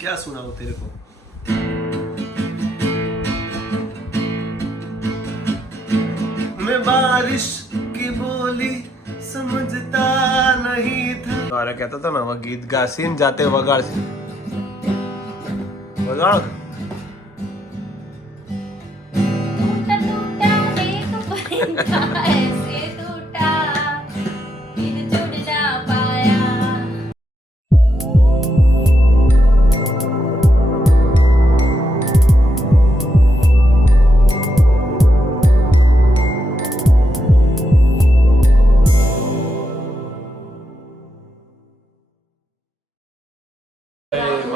क्या सुना हो तेरे को? मैं बारिश की बोली समझता नहीं था। गाना कहता था ना वो गीत गासीन जाते वगाड़ से। वगाड़? टूटा टूटा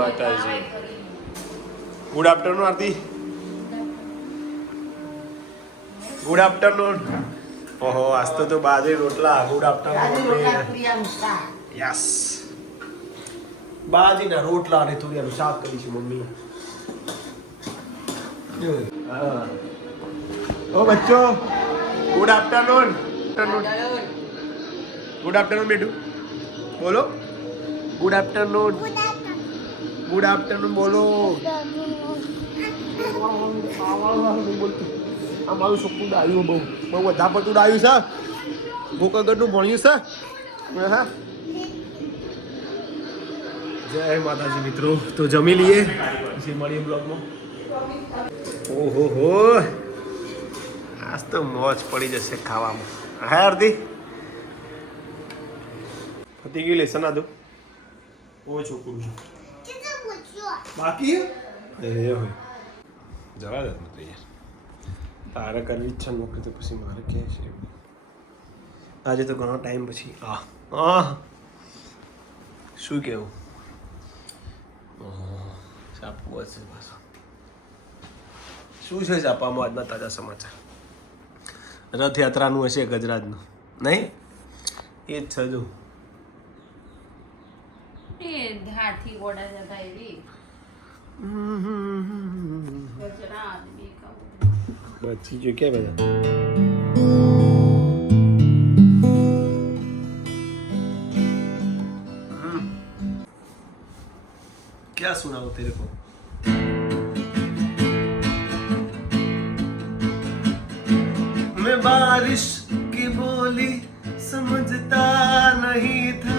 માતાજી good afternoon Aarti good afternoon ઓહો આજ તો તો બાજરી રોટલા. ગુડ આફ્ટરનૂન યસ બાજીના રોટલા અને તુરિયાનું શાક કરીશું મમ્મી હા. ઓ બચ્ચો. ગુડ આફ્ટરનૂન ગુડ આફ્ટરનૂન બેટુ. બોલો. ગુડ આફ્ટરનૂન ગુડ આફ્ટરનૂન બોલો. આ મારું છોકરું ડાયું બહુ. બહુ બધા પડતું ડાયું છે. ગોકળગઢનું ભણ્યું છે. હા. જય માતાજી મિત્રો. તો જમી લઈએ. પછી મળીએ બ્લોગમાં. ઓહો હો. આજ તો મોજ પડી જશે ખાવામાં. હા અર્ધી પતી ગયું લેસન ઓછું કરું છોકરું બાકી? એ હોય. જવા દે નથી યાર તારે કરવી ઈચ્છા નોકરી તો પછી મારે કે છે. આજે તો ઘણો ટાઈમ પછી. આ આ શું કેવું? છાપવું હશે પાછું. શું છે સાપામાં આજના તાજા સમાચાર? રથયાત્રાનું હશે ગજરાતનું નહીં? એ જ છે જો. એ ઓડા જતા એવી. बजा? क्या सुना तेरे को? मैं बारिश की बोली समझता नहीं था,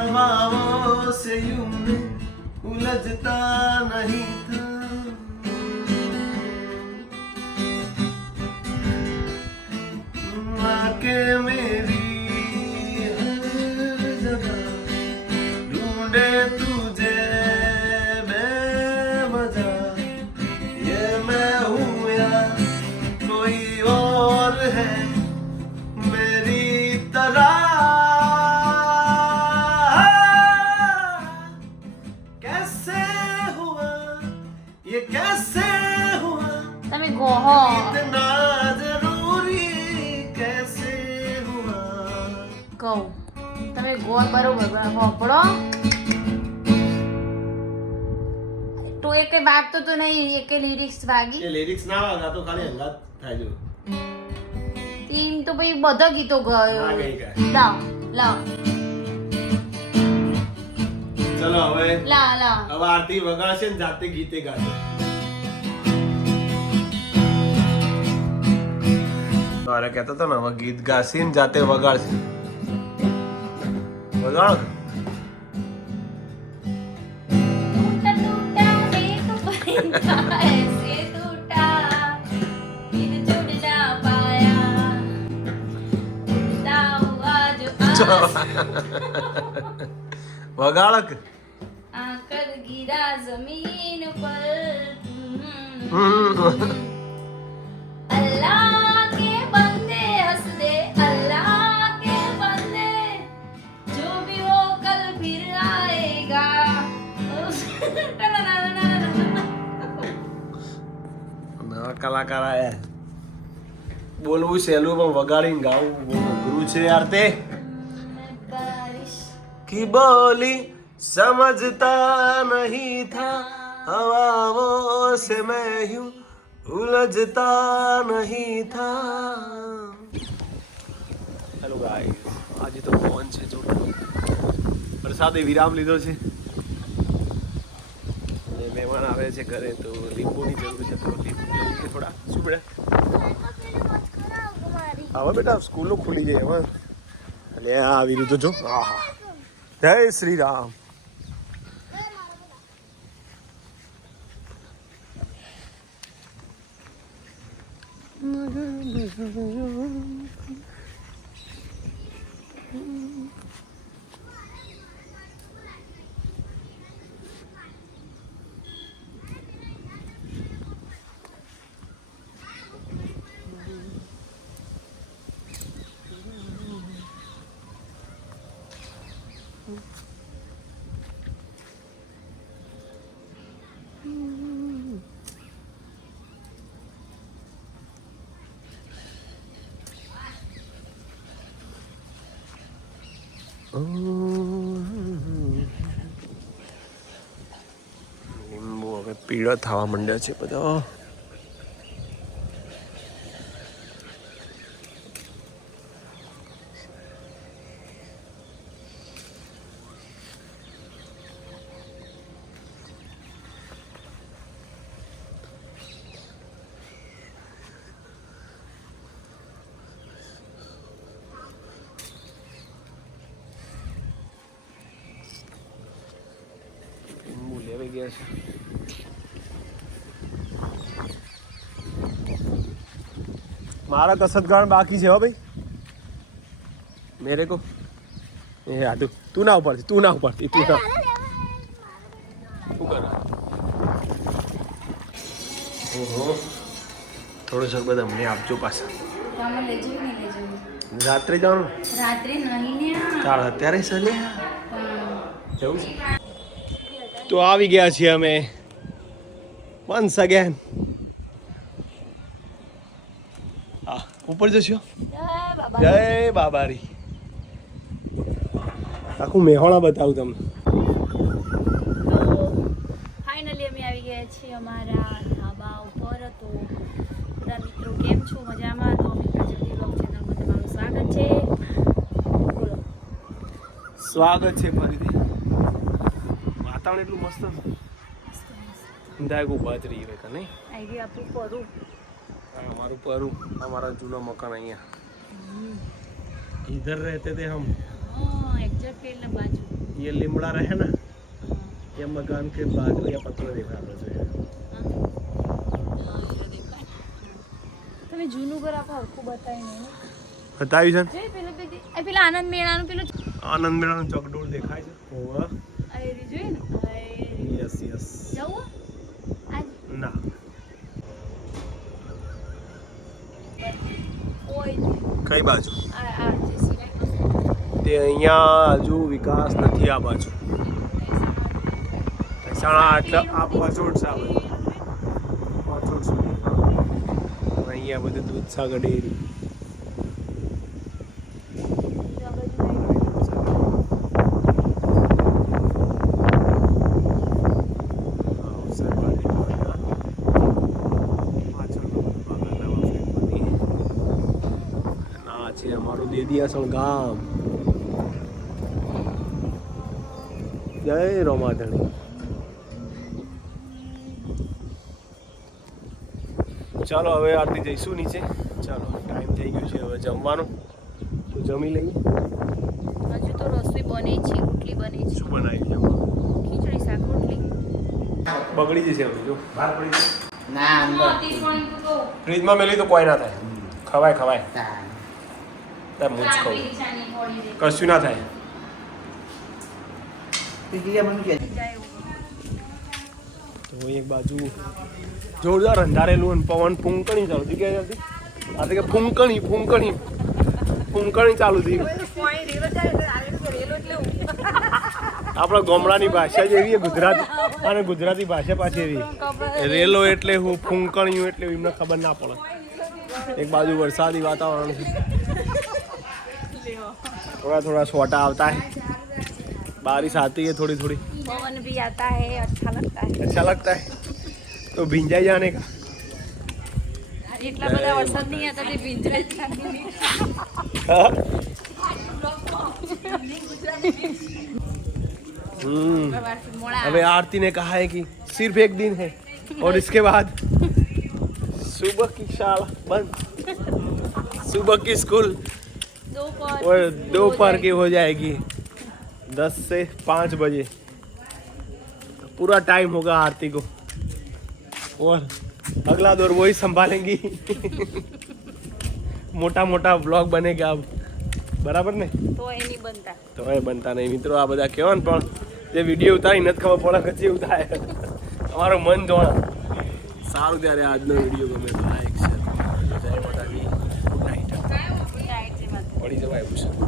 हवाओं से यूँ ભૂલજતા નહીં. કહું. તમે ગોળ બરોબર હોપડો તો એકે વાગતો તો નહીં એકે લિરિક્સ વાગી. એ લિરિક્સ ના વાગા તો ખાલી હંગાત થાય જો તીન તો ભાઈ બધા ગીતો ગયો. ગઈ કાંઈ. લાવ લાવ. ચલો હવે લા લા હવે આરતી વગાડશે ને જાતે ગીતે ગાશે. મારે કહેતો હતો ને હવે ગીત ગાશે ને જાતે વગાડશે. Wala. टूटा टूटा एक परिंदा ऐसे टूटा फिर जुड़ ना पाया उड़ता हुआ जो आसमां वगाड़क आकर गिरा जमीन पर हम्म, हम्म, हम्म। अल्लाह ના કરાય બોલવું સહેલું પણ વગાડીને ગાવું. અઘરું છે યાર તે. કી બોલી સમજતા નહીં થા. હવાઓ સે મેં હું ઉલજતા નહીં થા. હેલો ગાઈસ આજે તો ફોન છે જો. વરસાદે વિરામ લીધો છે. મહેમાન આવે છે ઘરે તો લીંબુની જરૂર છે તો લીંબુ લઈએ થોડા. શું બેટા? હવે બેટા સ્કૂલો ખુલી ગઈ હવે અને આ આવી રહ્યું જો. આહા. જય શ્રી રામ લીંબુ હવે પીળા થવા માંડ્યા છે બધા લીંબુ લેવાઈ ગયા છે. મારા કસરત ગાણ બાકી છે હો ભાઈ. મેરે કો? એ આદુ તું ના ઉપરથી તું ના ઉપરથી તું ના. શું કરો? ઓહો. થોડો શરબત અમને આપજો પાછા. તમે લેજો કે નહીં લેજો. રાત્રે જવાનું રાત્રે નહીં ને ચાલ અત્યારે સલે પણ જવું છે? તો આવી ગયા છીએ અમે. વન્સ અગેન હા ઉપર જશો? જય બાબા જય બાબારી. આખું મેહોણા બતાવું તમને. ફાઇનલી અમે આવી ગયા છીએ અમારા ધાબા ઉપર. તો બધા મિત્રો કેમ છો? મજામાં? તો અમે પ્રજ્વતિ બ્લોગ ચેનલમાં તમારું સ્વાગત છે. બોલો. સ્વાગત છે ફરીથી. વાતાવરણ એટલું મસ્ત ને દાયક ઉભા જ રહી હોય કે નહીં આવી ગયું આપણું પરું આ અમારું પરું અમારા જૂનો મકાન અહીંયા इधर रहते थे हम હા એક્ઝેક્ટ પેલા બાજુ ये लिमड़ा रहे ना ये मकान के बाजू या पत्र देखा था તમે જૂનું ઘર આપણે હરખું બતાવી નહીં બતાવ્યું છે જોઈ પેલું પેલી એ પેલા આનંદ મેળાનું પેલું આનંદ મેળાનું ચકડોળ દેખાય છે ઓવા આયરી જોઈ ને આયરી. યસ યસ જવું આજ ના કઈ બાજુ તે અહીંયા હજુ વિકાસ નથી આ બાજુ મહેસાણા એટલે આ પચોડ છે આ સુધી અહીંયા બધું દૂધસાગર ડેરી આ છે અમારું ગામ જય રોમાધણી ચાલો હવે આરતી જઈશું નીચે. ચાલો ટાઈમ થઈ ગયો છે હવે જમવાનું. તો જમી લઈએ. હજુ તો રસોઈ બને છે રોટલી બને છે. શું બનાવી જમવાનું ખીચડી શાક રોટલી. બગડી જશે હવે જો. બહાર પડી ના અંદર. ફ્રીજમાં મેલી તો કોઈ ના થાય. ખવાય ખવાય. તાર ખાવ કશું ના થાય. તો એક બાજુ જોરદાર અંધારેલું અને પવન ફૂંકણી ચાલુ થઈ ગયા હતી આ કે ફૂંકણી ફૂંકણી ફૂંકણી ચાલુ થઈ આપણા ગોમડાની ભાષા જ એવી ગુજરાતી અને ગુજરાતી ભાષા પાછી એવી રેલો એટલે હું ફૂંકણિયું એટલે એમને ખબર ના પડે. એક બાજુ વરસાદી વાતાવરણ છે. થોડા થોડા છોટા આવતા है बारिश आती है थोड़ी थोड़ी पवन भी आता है अच्छा लगता है अच्छा लगता है तो भिंजाई जाने का એટલા બધા વરસાદ નહીં આવતા તે ભીંજાય हाँ? हम्म સવારથી મોડા अबे आरती ने कहा है कि सिर्फ एक दिन है और इसके बाद सुबह की शाला बंद सुबह की स्कूल दोपहर और दोपहर की हो जाएगी दस से पाँच बजे पूरा टाइम होगा आरती को और अगला दौर वही संभालेंगी मोटा मोटा ब्लॉग बनेगा अब બરાબર ને તો એ નહીં બનતા તો એ બનતા નહીં મિત્રો આ બધા કહેવા ને પણ જે વિડીયો ઉતારી નથી ખબર પડે કે જેવું થાય અમારું મન જોણા સારું ત્યારે આજનો વિડીયો ગમે જય માતાજી ગુડ નાઇટ